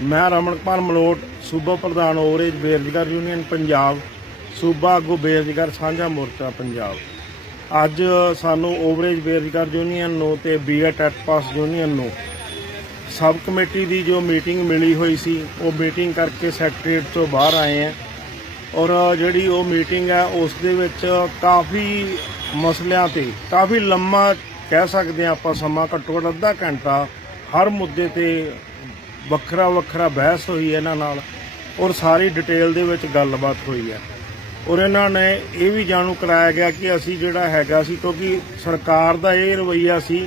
ਮੈਂ ਰਮਨਪਾਲ ਮਲੋਟ, ਸੂਬਾ ਪ੍ਰਧਾਨ ਓਵਰੇਜ ਬੇਰੁਜ਼ਗਾਰ ਯੂਨੀਅਨ ਪੰਜਾਬ, ਸੂਬਾ ਆਗੂ ਬੇਰੁਜ਼ਗਾਰ ਸਾਂਝਾ ਮੋਰਚਾ ਪੰਜਾਬ। ਅੱਜ ਸਾਨੂੰ ਓਵਰੇਜ ਬੇਰੁਜ਼ਗਾਰ ਯੂਨੀਅਨ ਨੂੰ ਤੇ ਬੀਐਡ ਐਟ ਪਾਸ ਯੂਨੀਅਨ ਨੂੰ ਸਬ ਕਮੇਟੀ ਦੀ ਜੋ ਮੀਟਿੰਗ ਮਿਲੀ ਹੋਈ ਸੀ, ਉਹ ਮੀਟਿੰਗ ਕਰਕੇ ਸੈਕਟਰੀਏਟ ਤੋਂ ਬਾਹਰ ਆਏ ਆ ਔਰ ਜਿਹੜੀ ਉਹ ਮੀਟਿੰਗ ਹੈ, ਉਸ ਦੇ ਵਿੱਚ ਕਾਫੀ ਮਸਲਿਆਂ ਤੇ, ਕਾਫੀ ਲੰਮਾ ਕਹਿ ਸਕਦੇ ਆ ਆਪਾਂ ਸਮਾਂ ਘੱਟੋ ਘੱਟ ਅੱਧਾ ਘੰਟਾ ਹਰ ਮੁੱਦੇ ਤੇ ਵੱਖਰਾ ਵੱਖਰਾ ਬਹਿਸ ਹੋਈ ਇਹਨਾਂ ਨਾਲ ਔਰ ਸਾਰੀ ਡਿਟੇਲ ਦੇ ਵਿੱਚ ਗੱਲਬਾਤ ਹੋਈ ਹੈ। ਔਰ ਇਹਨਾਂ ਨੇ ਇਹ ਵੀ ਜਾਣੂ ਕਰਾਇਆ ਗਿਆ ਕਿ ਅਸੀਂ ਜਿਹੜਾ ਹੈਗਾ ਸੀ, ਕਿਉਂਕਿ ਸਰਕਾਰ ਦਾ ਇਹ ਰਵਈਆ ਸੀ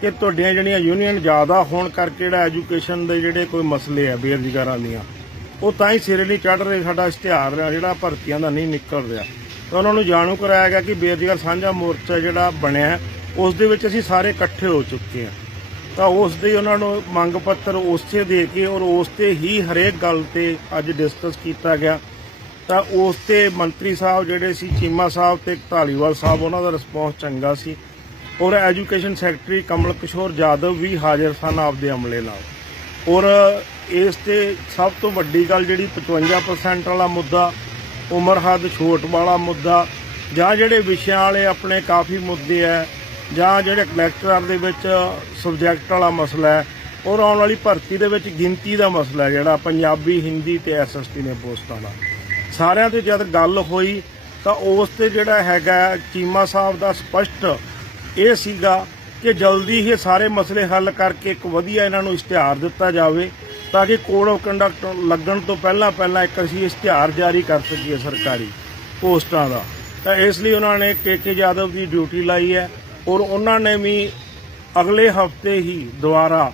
ਕਿ ਤੁਹਾਡੀਆਂ ਜਿਹੜੀਆਂ ਯੂਨੀਅਨ ਜ਼ਿਆਦਾ ਹੋਣ ਕਰਕੇ ਜਿਹੜਾ ਐਜੂਕੇਸ਼ਨ ਦੇ ਜਿਹੜੇ ਕੋਈ ਮਸਲੇ ਆ ਬੇਰੁਜ਼ਗਾਰਾਂ ਦੀਆਂ, ਉਹ ਤਾਂ ਹੀ ਸਿਰੇ ਨਹੀਂ ਚੜ ਰਹੇ, ਸਾਡਾ ਇਸ਼ਤਿਹਾਰ ਜਿਹੜਾ ਭਰਤੀਆਂ ਦਾ ਨਹੀਂ ਨਿਕਲ ਰਿਹਾ। ਤਾਂ ਉਹਨਾਂ ਨੂੰ ਜਾਣੂ ਕਰਾਇਆ ਗਿਆ ਕਿ ਬੇਰੁਜ਼ਗਾਰ ਸਾਂਝਾ ਮੋਰਚਾ ਜਿਹੜਾ ਬਣਿਆ ਉਸ ਦੇ ਵਿੱਚ ਅਸੀਂ ਸਾਰੇ ਇਕੱਠੇ ਹੋ ਚੁੱਕੇ ਹਾਂ। ਤਾਂ ਉਸ ਦੇ ਉਹਨਾਂ ਨੂੰ ਮੰਗ ਪੱਤਰ ਉਸੇ ਦੇ ਕੇ ਔਰ ਉਸ ਤੇ ਹੀ ਹਰੇਕ ਗੱਲ ਤੇ ਅੱਜ ਡਿਸਕਸ ਕੀਤਾ ਗਿਆ। ਤਾਂ ਉਸ ਤੇ ਮੰਤਰੀ ਸਾਹਿਬ ਜਿਹੜੇ ਸੀ, ਚੀਮਾ ਸਾਹਿਬ ਤੇ ਢਾਲੀਵਾਲ ਸਾਹਿਬ, ਉਹਨਾਂ ਦਾ ਰਿਸਪੌਂਸ ਚੰਗਾ ਸੀ। ਔਰ ਐਜੂਕੇਸ਼ਨ ਸੈਕਟਰੀ ਕਮਲ ਕਿਸ਼ੋਰ ਜਾਦਵ ਵੀ ਹਾਜ਼ਰ ਸਨ ਆਪਦੇ ਅਮਲੇ ਨਾਲ। ਔਰ ਇਸ ਤੇ ਸਭ ਤੋਂ ਵੱਡੀ ਗੱਲ ਜਿਹੜੀ 55% ਵਾਲਾ ਮੁੱਦਾ, ਉਮਰ ਹੱਦ ਛੋਟ ਵਾਲਾ ਮੁੱਦਾ, ਜਾਂ ਜਿਹੜੇ ਵਿਸ਼ਿਆਂ ਵਾਲੇ ਆਪਣੇ ਕਾਫੀ ਮੁੱਦੇ ਹੈ ਜਾਂ ਜਿਹੜੇ ਕਲੈਕਟਰ ਦੇ ਵਿੱਚ ਸਬਜੈਕਟ ਵਾਲਾ ਮਸਲਾ ਹੈ ਔਰ ਆਉਣ ਵਾਲੀ ਭਰਤੀ ਦੇ ਵਿੱਚ ਗਿਣਤੀ ਦਾ ਮਸਲਾ ਜਿਹੜਾ ਪੰਜਾਬੀ, ਹਿੰਦੀ ਤੇ ਐਸਐਸਟੀ ਨੇ ਪੋਸਟਾਂ ਦਾ ਸਾਰਿਆਂ ਤੇ ਜਦ ਗੱਲ ਹੋਈ, ਤਾਂ ਉਸ ਤੇ ਜਿਹੜਾ ਹੈਗਾ ਚੀਮਾ ਸਾਹਿਬ ਦਾ ਸਪਸ਼ਟ ਇਹ ਸੀਗਾ ਕਿ ਜਲਦੀ ਹੀ ਸਾਰੇ ਮਸਲੇ ਹੱਲ ਕਰਕੇ ਇੱਕ ਵਧੀਆ ਇਹਨਾਂ ਨੂੰ ਇਸ਼ਤਿਹਾਰ ਦਿੱਤਾ ਜਾਵੇ, ਤਾਂ ਕਿ ਕੋਡ ਆਫ ਕੰਡਕਟ ਲੱਗਣ ਤੋਂ ਪਹਿਲਾਂ ਪਹਿਲਾਂ ਇੱਕ ਅਸੀਂ ਇਸ਼ਤਿਹਾਰ ਜਾਰੀ ਕਰ ਸਕੀਏ ਸਰਕਾਰੀ ਪੋਸਟਾਂ ਦਾ। ਤਾਂ ਇਸ ਲਈ ਉਹਨਾਂ ਨੇ ਕੇ ਕੇ ਯਾਦਵ ਦੀ ਡਿਊਟੀ ਲਾਈ ਹੈ ਔਰ ਉਹਨਾਂ ਨੇ ਵੀ ਅਗਲੇ ਹਫ਼ਤੇ ਹੀ ਦੁਬਾਰਾ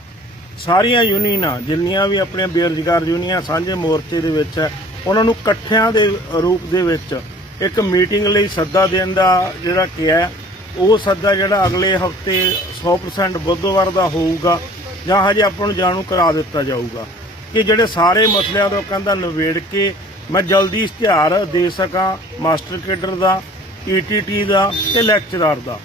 ਸਾਰੀਆਂ ਯੂਨੀਅਨਾਂ, ਜਿੰਨੀਆਂ ਵੀ ਆਪਣੇ ਬੇਰੁਜ਼ਗਾਰ ਯੂਨੀਅਨਾਂ ਸਾਂਝੇ ਮੋਰਚੇ ਦੇ ਵਿੱਚ ਹੈ, ਉਹਨਾਂ ਨੂੰ ਇਕੱਠਿਆਂ ਦੇ ਰੂਪ ਦੇ ਵਿੱਚ ਇੱਕ ਮੀਟਿੰਗ ਲਈ ਸੱਦਾ ਦੇਣ ਦਾ ਜਿਹੜਾ ਕਿਹਾ ਉਹ ਸੱਦਾ ਜਿਹੜਾ ਅਗਲੇ ਹਫ਼ਤੇ 100% ਬੁੱਧਵਾਰ ਦਾ ਹੋਊਗਾ ਜਾਂ ਹਜੇ ਆਪਾਂ ਨੂੰ ਜਾਣੂ ਕਰਾ ਦਿੱਤਾ ਜਾਊਗਾ ਕਿ ਜਿਹੜੇ ਸਾਰੇ ਮਸਲਿਆਂ ਤੋਂ ਕਹਿੰਦਾ ਨਿਬੇੜ ਕੇ ਮੈਂ ਜਲਦੀ ਇਸ਼ਤਿਹਾਰ ਦੇ ਸਕਾਂ, ਮਾਸਟਰ ਕੇਡਰ ਦਾ ਈਟੀਟੀ ਦਾ ਤੇ ਲੈਕਚਰਰ ਦਾ।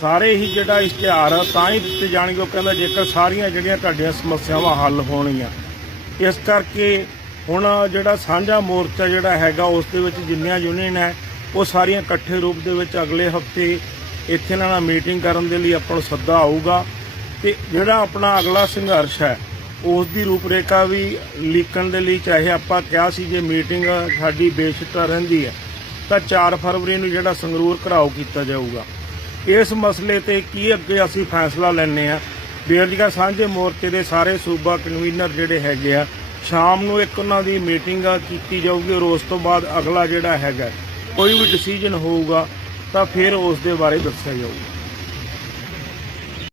ਸਾਰੇ ਹੀ ਜਿਹੜਾ ਇਸ਼ਤਿਹਾਰ ਤਾਂ ਹੀ ਦਿੱਤੇ ਜਾਣਗੇ। ਉਹ ਕਹਿੰਦਾ ਜੇਕਰ ਸਾਰੀਆਂ ਜਿਹੜੀਆਂ ਤੁਹਾਡੀਆਂ ਸਮੱਸਿਆਵਾਂ ਹੱਲ ਹੋਣਗੀਆਂ। ਇਸ ਕਰਕੇ ਹੁਣ ਜਿਹੜਾ ਸਾਂਝਾ ਮੋਰਚਾ ਜਿਹੜਾ ਹੈਗਾ, ਉਸ ਦੇ ਵਿੱਚ ਜਿੰਨੀਆਂ ਯੂਨੀਅਨ ਹੈ, ਉਹ ਸਾਰੀਆਂ ਇਕੱਠੇ ਰੂਪ ਦੇ ਵਿੱਚ ਅਗਲੇ ਹਫ਼ਤੇ ਇੱਥੇ ਇਹਨਾਂ ਨਾਲ ਮੀਟਿੰਗ ਕਰਨ ਦੇ ਲਈ ਆਪਾਂ ਨੂੰ ਸੱਦਾ ਆਊਗਾ। ਤੇ ਜਿਹੜਾ ਆਪਣਾ ਅਗਲਾ ਸੰਘਰਸ਼ ਹੈ, ਉਸ ਦੀ ਰੂਪਰੇਖਾ ਵੀ ਲਿਖਣ ਦੇ ਲਈ ਚਾਹੇ ਆਪਾਂ ਕਿਹਾ ਸੀ ਜੇ ਮੀਟਿੰਗ ਸਾਡੀ ਬੇਸ਼ੱਕਾ ਰਹਿੰਦੀ ਹੈ, ਤਾਂ 4 ਫਰਵਰੀ ਨੂੰ ਜਿਹੜਾ ਸੰਗਰੂਰ ਘਰਾਓ ਕੀਤਾ ਜਾਊਗਾ। ਇਸ ਮਸਲੇ ਤੇ ਕੀ ਅੱਗੇ ਅਸੀਂ ਫੈਸਲਾ ਲੈਣੇ ਆ ਬੇਰੁਜ਼ਗਾਰ ਸਾਂਝੇ ਮੋਰਚੇ ਦੇ ਸਾਰੇ ਸੂਬਾ ਕਨਵੀਨਰ ਜਿਹੜੇ ਹੈਗੇ ਆ, ਸ਼ਾਮ ਨੂੰ ਇੱਕ ਉਹਨਾਂ ਦੀ ਮੀਟਿੰਗ ਕੀਤੀ ਜਾਊਗੀ ਔਰ ਉਸ ਤੋਂ ਬਾਅਦ ਅਗਲਾ ਜਿਹੜਾ ਹੈਗਾ, ਕੋਈ ਵੀ ਡਿਸੀਜਨ ਹੋਊਗਾ ਤਾਂ ਫਿਰ ਉਸ ਦੇ ਬਾਰੇ ਦੱਸਿਆ ਜਾਊਗਾ।